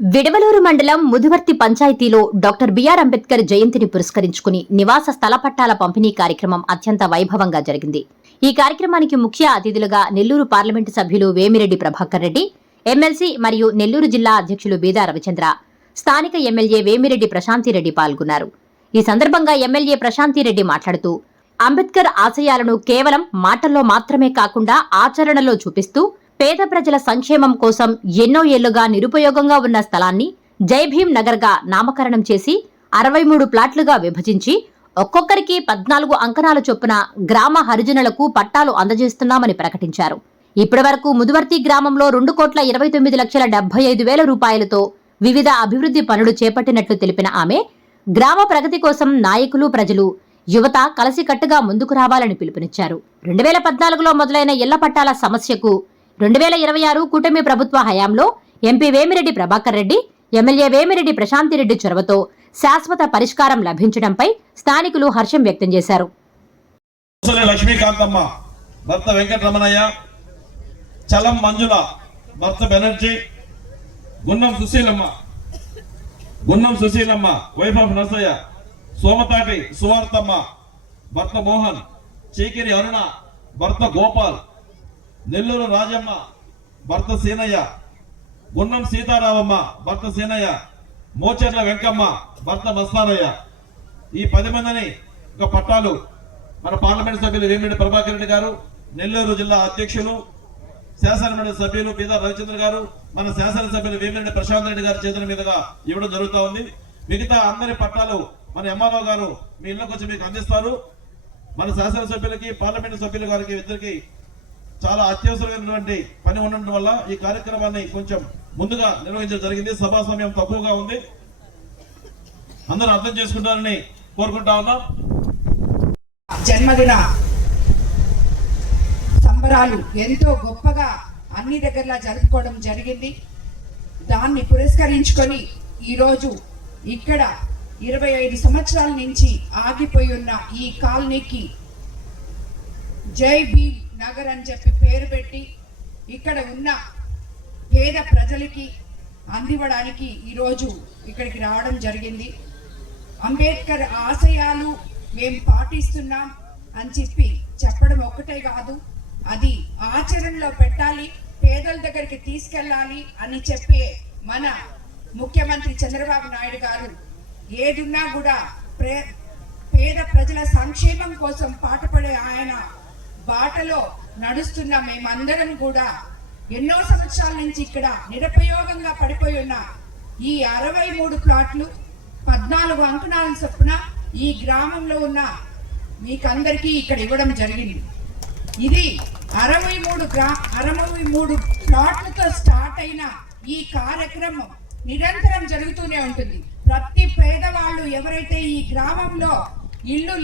విడవలూరు మండలం ముదువర్తి పంచాయతీలో doctor BR Ambedkar జయంతిని పురస్కరించుకుని నివాస స్థల పట్టాల పంపిణీ కార్యక్రమం అత్యంత వైభవంగా జరిగింది. ఈ కార్యక్రమానికి ముఖ్య అతిథులుగా నెల్లూరు పార్లమెంటు సభ్యులు వేమిరెడ్డి ప్రభాకర్ రెడ్డి, ఎమ్మెల్సీ మరియు నెల్లూరు జిల్లా అధ్యక్షులు బీదా రవిచంద్ర, స్థానిక ఎమ్మెల్యే వేమిరెడ్డి ప్రశాంతిరెడ్డి పాల్గొన్నారు. ఈ సందర్భంగా ఎమ్మెల్యే ప్రశాంతిరెడ్డి మాట్లాడుతూ, అంబేద్కర్ ఆశయాలను కేవలం మాటల్లో మాత్రమే కాకుండా ఆచరణలో చూపిస్తూ పేద ప్రజల సంక్షేమం కోసం ఎన్నో ఏళ్లుగా నిరుపయోగంగా ఉన్న స్థలాన్ని జైభీం నగర్గా నామకరణం చేసి 63 ప్లాట్లుగా విభజించి ఒక్కొక్కరికి 14 అంకణాల చొప్పున గ్రామ హరిజనులకు పట్టాలు అందజేస్తున్నామని ప్రకటించారు. ఇప్పటి వరకు ముదువర్తి గ్రామంలో 2,29,75,000 రూపాయలతో వివిధ అభివృద్ధి పనులు చేపట్టినట్లు తెలిపిన ఆమె, గ్రామ ప్రగతి కోసం నాయకులు, ప్రజలు, యువత కలిసికట్టుగా ముందుకు రావాలని పిలుపునిచ్చారు. 2014లో మొదలైన ఇళ్ల పట్టాల సమస్యకు 2026 కూటమి ప్రభుత్వ హయాంలో ఎంపీ వేమిరెడ్డి ప్రభాకర్ రెడ్డి, ఎమ్మెల్యే వేమిరెడ్డి ప్రశాంతిరెడ్డి చొరవతో శాశ్వత పరిష్కారం లభించడంపై స్థానికులు హర్షం వ్యక్తం చేశారు. లక్ష్మీకాంతమ్మ భర్త వెంకటరమణయ్య, చలం మంజుల భర్త బెనర్జీ, గున్నం సుశీలమ్మ వైఫ్ ఆఫ్ నర్సయ్య, సోమతాటి సువార్తమ్మ భర్త మోహన్, చీకిరి అరుణ భర్త గోపాల్, నెల్లూరు రాజమ్మ భర్త సీనయ్య, గున్నం సీతారామమ్మ భర్త సీనయ్య, మోచెర్ల వెంకమ్మ భర్త మస్తానయ్య. ఈ 10 మందిని ఒక పట్టాలు మన పార్లమెంట్ సభ్యులు వేమిరెడ్డి ప్రభాకర్ రెడ్డి గారు, నెల్లూరు జిల్లా అధ్యక్షులు శాసనమండలి సభ్యులు బీదా రవిచంద్ర గారు, మన శాసనసభ్యులు వేమిరెడ్డి ప్రశాంత్ రెడ్డి గారి చేతుల మీదుగా ఇవ్వడం జరుగుతూ ఉంది. మిగతా అందరి పట్టాలు మన ఎంఆర్ఓ గారు మీ ఇళ్ళకి వచ్చి మీకు అందిస్తారు. మన శాసనసభ్యులకి, పార్లమెంటు సభ్యుల గారికి ఇద్దరికి చాలా అత్యవసరమైనటువంటి పని ఉండడం వల్ల ఈ కార్యక్రమాన్ని కొంచెం ముందుగా నిర్వహించడం జరిగింది. సభా సమయం తక్కువగా ఉంది, అందరూ అర్థం చేసుకుంటారని కోరుకుంటా ఉన్నాం. జన్మదిన సంబరాలు ఎంతో గొప్పగా అన్ని దగ్గరలా జరుపుకోవడం జరిగింది. దాన్ని పురస్కరించుకొని ఈరోజు ఇక్కడ 25 సంవత్సరాల నుంచి ఆగిపోయి ఉన్న ఈ కాలనీకి జై భీమ్ నగర్ అని చెప్పి పేరు పెట్టి ఇక్కడ ఉన్న పేద ప్రజలకి అందివ్వడానికి ఈరోజు ఇక్కడికి రావడం జరిగింది. అంబేద్కర్ ఆశయాలు మేము పాటిస్తున్నాం అని చెప్పడం ఒక్కటే కాదు, అది ఆచరణలో పెట్టాలి, పేదల దగ్గరికి తీసుకెళ్ళాలి అని చెప్పే మన ముఖ్యమంత్రి చంద్రబాబు నాయుడు గారు ఏదున్నా కూడా పేద ప్రజల సంక్షేమం కోసం పాటుపడే ఆయన బాటలో నడుస్తున్న మేమందరం కూడా ఎన్నో సంవత్సరాల నుంచి ఇక్కడ నిరుపయోగంగా పడిపోయి ఉన్న ఈ 63 ప్లాట్లు 14 అంకణాల చొప్పున ఈ గ్రామంలో ఉన్న మీకందరికీ ఇక్కడ ఇవ్వడం జరిగింది. ఇది 63 ప్లాట్లతో స్టార్ట్ అయిన ఈ కార్యక్రమం నిరంతరం జరుగుతూనే ఉంటుంది. ప్రతి పేదవాళ్ళు ఎవరైతే ఈ గ్రామంలో ఇల్లు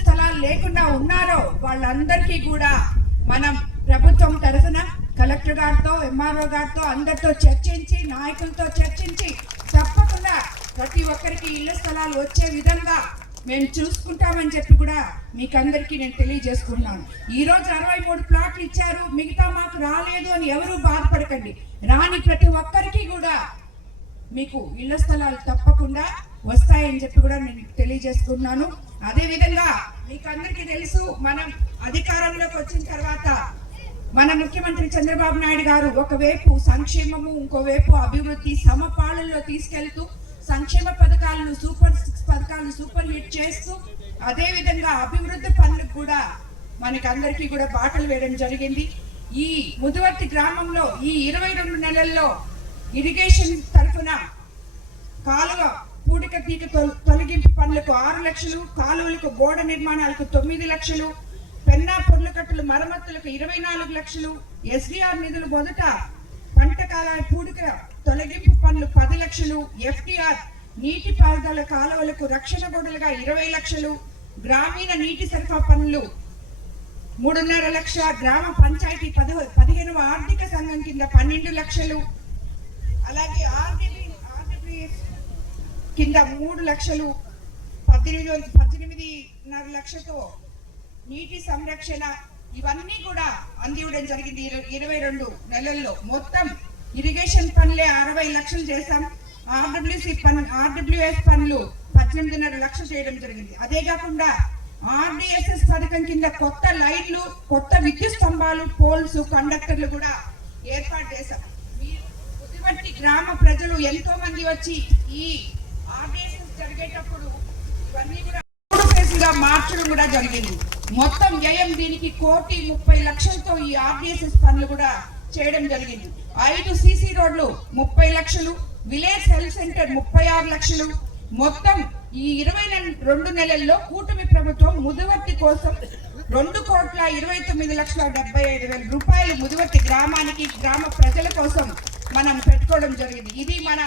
స్థలాలు లేకుండా ఉన్నారో వాళ్ళందరికీ కూడా మనం ప్రభుత్వం తరఫున కలెక్టర్ గారితో, ఎంఆర్ఓ గారితో అందరితో చర్చించి, నాయకులతో చర్చించి తప్పకుండా ప్రతి ఒక్కరికి ఇళ్ల స్థలాలు వచ్చే విధంగా మేము చూసుకుంటామని చెప్పి కూడా మీకందరికీ నేను తెలియజేసుకున్నాను. ఈరోజు 63 ప్లాట్లు ఇచ్చారు, మిగతా మాకు రాలేదు అని ఎవరూ బాధపడకండి. రాని ప్రతి ఒక్కరికి కూడా మీకు ఇళ్ల స్థలాలు తప్పకుండా వస్తాయని చెప్పి కూడా నేను తెలియజేసుకున్నాను. అదేవిధంగా మీకు అందరికీ తెలుసు, మనం అధికారంలోకి వచ్చిన తర్వాత మన ముఖ్యమంత్రి చంద్రబాబు నాయుడు గారు ఒకవైపు సంక్షేమము, ఇంకోవైపు అభివృద్ధి సమపాళల్లో తీసుకెళ్తూ సంక్షేమ పథకాలను సూపర్ హిట్ చేస్తూ అదేవిధంగా అభివృద్ధి పనులకు కూడా మనకందరికీ కూడా బాటలు వేయడం జరిగింది. ఈ ముదువర్తి గ్రామంలో ఈ 22 నెలల్లో ఇరిగేషన్ తరఫున కాలువ పూడిక తీగ తొలగింపు పనులకు 6 లక్షలు, కాలువలకు గోడ నిర్మాణాలకు 9 లక్షలు, పెన్నా పొర్లకట్టుల మరమ్మతులకు 24 లక్షలు, ఎస్డిఆర్ నిధులు మొదట పంట కాలాల పూడిక తొలగింపు పనులు 10 లక్షలు, ఎఫ్టిఆర్ నీటి పారుదల కాలువలకు రక్షణ గోడలుగా 20 లక్షలు, గ్రామీణ నీటి సరఫరా పనులు 3.5 లక్షల, గ్రామ పంచాయతీ 15వ ఆర్థిక సంఘం కింద 12 లక్షలు, అలాగే ఆర్డిబి కింద 3 లక్షలు, 18.5 లక్షలతో నీటి సంరక్షణ ఇవన్నీ కూడా అందివ్వడం జరిగింది. 22 నెలల్లో మొత్తం ఇరిగేషన్ పనులే 60 లక్షలు చేశాం. ఆర్డబ్ల్యూఎస్ పనులు 18.5 లక్షలు చేయడం జరిగింది. అదే కాకుండా RDSS పథకం కింద కొత్త లైట్లు, కొత్త విద్యుత్ స్తంభాలు, పోల్స్, కండక్టర్లు కూడా ఏర్పాటు చేశాం. ముదివర్తి గ్రామ ప్రజలు ఎంతో మంది వచ్చి ఈ RDSS జరిగేటప్పుడు ఇవన్నీ కూడా 3 ఫేజ్లుగా మార్చడం కూడా జరిగింది. మొత్తం వ్యయం దీనికి 1,30,00,000తో ఈ RDSS పనులు కూడా చేయడం జరిగింది. 5 CC రోడ్లు 30 లక్షలు, విలేజ్ హెల్త్ సెంటర్ 36 లక్షలు. మొత్తం ఈ 22 నెలల్లో కూటమి ప్రభుత్వం ముదివర్తి కోసం 2,29,75,000 రూపాయలు ముదివర్తి గ్రామానికి, గ్రామ ప్రజల కోసం మనం పెట్టుకోవడం జరిగింది. ఇది మన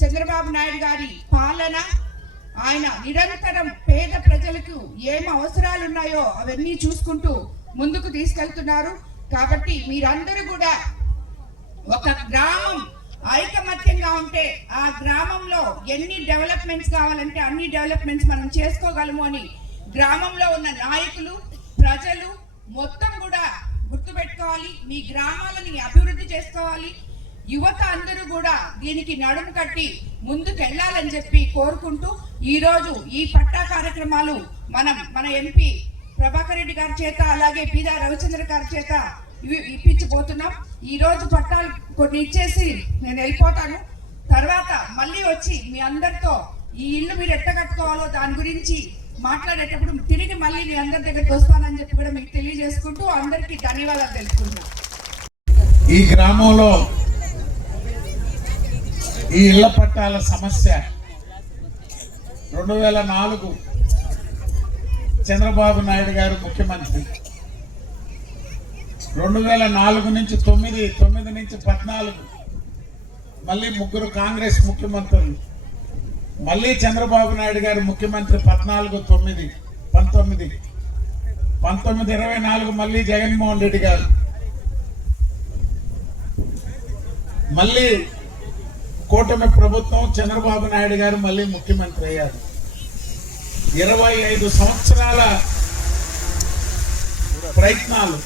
చంద్రబాబు నాయుడు గారి పాలన. ఆయన నిరంతరం పేద ప్రజలకు ఏం అవసరాలు ఉన్నాయో అవన్నీ చూసుకుంటూ ముందుకు తీసుకెళ్తున్నారు. కాబట్టి మీరందరూ కూడా ఒక గ్రామం ఐకమత్యంగా ఉంటే ఆ గ్రామంలో ఎన్ని డెవలప్మెంట్స్ కావాలంటే అన్ని డెవలప్మెంట్స్ మనం చేసుకోగలము అని గ్రామంలో ఉన్న నాయకులు, ప్రజలు మొత్తం కూడా గుర్తుపెట్టుకోవాలి. మీ గ్రామాలని అభివృద్ధి చేసుకోవాలి. యువత అందరూ కూడా దీనికి నడుము కట్టి ముందుకు వెళ్ళాలని చెప్పి కోరుకుంటూ ఈ రోజు ఈ పట్టా కార్యక్రమాలు మన ఎంపీ ప్రభాకర్ రెడ్డి గారి చేత, అలాగే పీదా రవిచంద్ర గారి చేత ఇప్పించబోతున్నాం. ఈ రోజు పట్టాలు కొన్ని ఇచ్చేసి నేను వెళ్ళిపోతాను. తర్వాత మళ్ళీ వచ్చి మీ అందరితో ఈ ఇల్లు మీరు ఎట్ట కట్టుకోవాలో దాని గురించి మాట్లాడేటప్పుడు తిరిగి మళ్ళీ మీ అందరి దగ్గరికి వస్తానని చెప్పి కూడా మీకు తెలియజేసుకుంటూ అందరికీ ధన్యవాదాలు తెలుసుకుంటున్నాను. ఈ గ్రామంలో ఈ ఇళ్ల పట్టాల సమస్య 2004 చంద్రబాబు నాయుడు గారు ముఖ్యమంత్రి, 2004 నుంచి 9, 9 నుంచి 14 మళ్ళీ 3 కాంగ్రెస్ ముఖ్యమంత్రులు, మళ్ళీ చంద్రబాబు నాయుడు గారు ముఖ్యమంత్రి 14, 9, 19, 24 మళ్ళీ జగన్మోహన్ రెడ్డి గారు, మళ్ళీ కూటమి ప్రభుత్వం చంద్రబాబు నాయుడు గారు మళ్ళీ ముఖ్యమంత్రి అయ్యారు. 25 సంవత్సరాల ప్రయత్నాలు,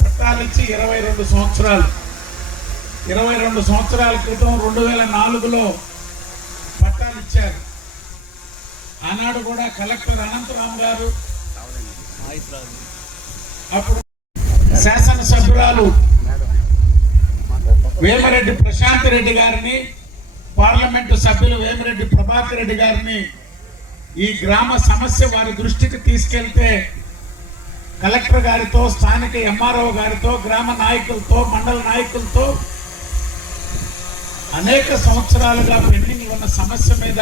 పట్టాలిచ్చి 22 సంవత్సరాలు. 22 సంవత్సరాల క్రితం 2004లో పట్టాలు ఇచ్చారు. ఆనాడు కూడా కలెక్టర్ అనంతరామ్ గారు, అప్పుడు శాసనసభ్యురాలు వేమిరెడ్డి ప్రశాంత్ రెడ్డి గారిని, పార్లమెంటు సభ్యులు వేమిరెడ్డి ప్రభాకర్ రెడ్డి గారిని ఈ గ్రామ సమస్య వారి దృష్టికి తీసుకెళ్తే కలెక్టర్ గారితో, స్థానిక ఎంఆర్ఓ గారితో, గ్రామ నాయకులతో, మండల నాయకులతో అనేక సంవత్సరాలుగా పెండింగ్ ఉన్న సమస్య మీద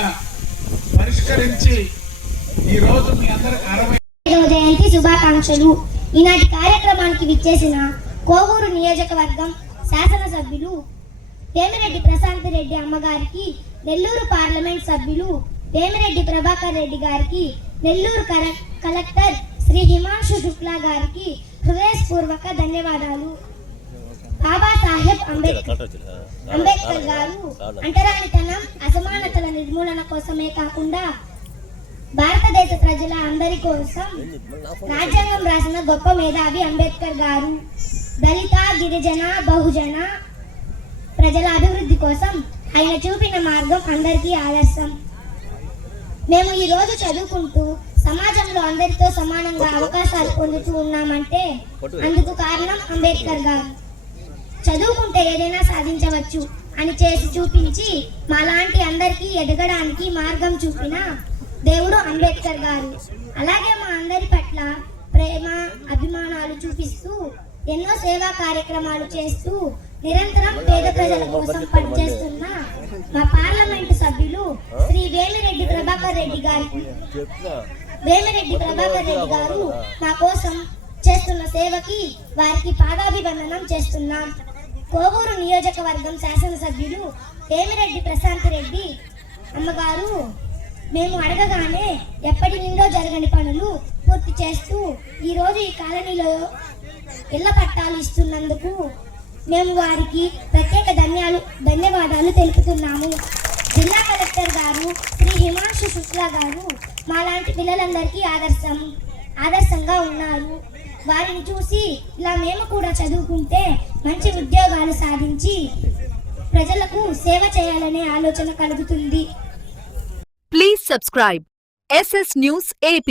పరిష్కరించి ఈ రోజు మీ అందరికి 65వ జయంతి శుభాకాంక్షలు. ఈనాటి కార్యక్రమానికి విచ్చేసిన కోవూరు నియోజకవర్గం శాసనసభ్యులు వేమిరెడ్డి ప్రశాంత్ రెడ్డి అమ్మగారికి, నెల్లూరు పార్లమెంట్ సభ్యులు వేమిరెడ్డి ప్రభాకర్ రెడ్డి గారికి, నెల్లూరు కలెక్టర్ శ్రీ హిమాంశు శుక్లా గారికి హృదయపూర్వక ధన్యవాదాలు. బాబాసాహెబ్ అంబేద్కర్ గారు అంటరానితనం, అసమానతల నిర్మూలన కోసమే కాకుండా భారతదేశ ప్రజల అందరి కోసం రాజ్యాంగం రాసిన గొప్ప మేధావి అంబేద్కర్ గారు. దళిత, గిరిజన, బహుజన ప్రజల అభివృద్ధి కోసం ఆయన చూపిన మార్గం అందరికీ ఆదర్శం. మేము ఈ రోజు చదువుకుంటూ సమాజంలో అందరితో సమానంగా అవకాశాలు పొందుతూ ఉన్నామంటే అందుకు కారణం అంబేద్కర్ గారు. చదువుకుంటే ఏదైనా సాధించవచ్చు అని చేసి చూపించి మాలాంటి అందరికీ ఎదగడానికి మార్గం చూపిన దేవుడు అంబేద్కర్ గారు. అలాగే మా అందరి పట్ల ప్రేమ, అభిమానాలు చూపిస్తూ ఎన్నో సేవా కార్యక్రమాలు చేస్తూ నిరంతరం పేద ప్రజల కోసం పనిచేస్తున్న మా పార్లమెంటు సభ్యులు శ్రీ వేమిరెడ్డి ప్రభాకర్ రెడ్డి గారు మా కోసం చేస్తున్న సేవకి వారికి పాదాభివందనం చేస్తున్నాం. కోవూరు నియోజకవర్గం శాసనసభ్యులు వేమిరెడ్డి ప్రశాంత్ రెడ్డి అమ్మగారు మేము అడగగానే ఎప్పటి నుండో జరగని పనులు పూర్తి చేస్తూ ఈరోజు ఈ కాలనీలో ఇళ్ల పట్టాలు ఇస్తున్నందుకు మేము వారికి ప్రత్యేక ధన్యవాదాలు తెలుపుతున్నాము. జిల్లా కలెక్టర్ గారు శ్రీ హిమాంశు శుక్లా గారు మాలాంటి పిల్లలందరికీ ఆదర్శంగా ఉన్నారు. వారిని చూసి ఇలా మేము కూడా చదువుకుంటే మంచి ఉద్యోగాలు సాధించి ప్రజలకు సేవ చేయాలనే ఆలోచన కలుగుతుంది. Please subscribe SS News AP.